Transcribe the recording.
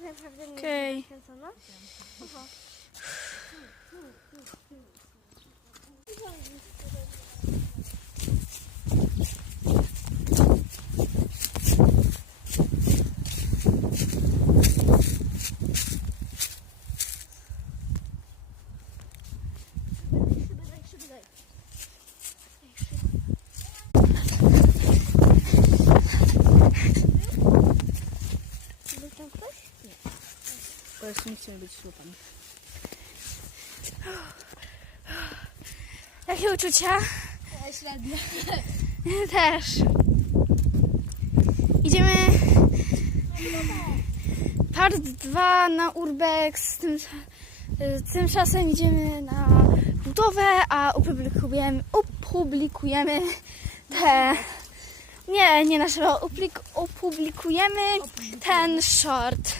naprawdę nie Okej. nakręcona? Tam ktoś? Bo jeszcze nie chcemy być ślupami. Jakie uczucia? Średnio. Też. Idziemy part 2 na Urbex. Tym, tymczasem idziemy na budowę, a opublikujemy, opublikujemy te... Nie, nie nasze, oplik- opublikujemy ten short.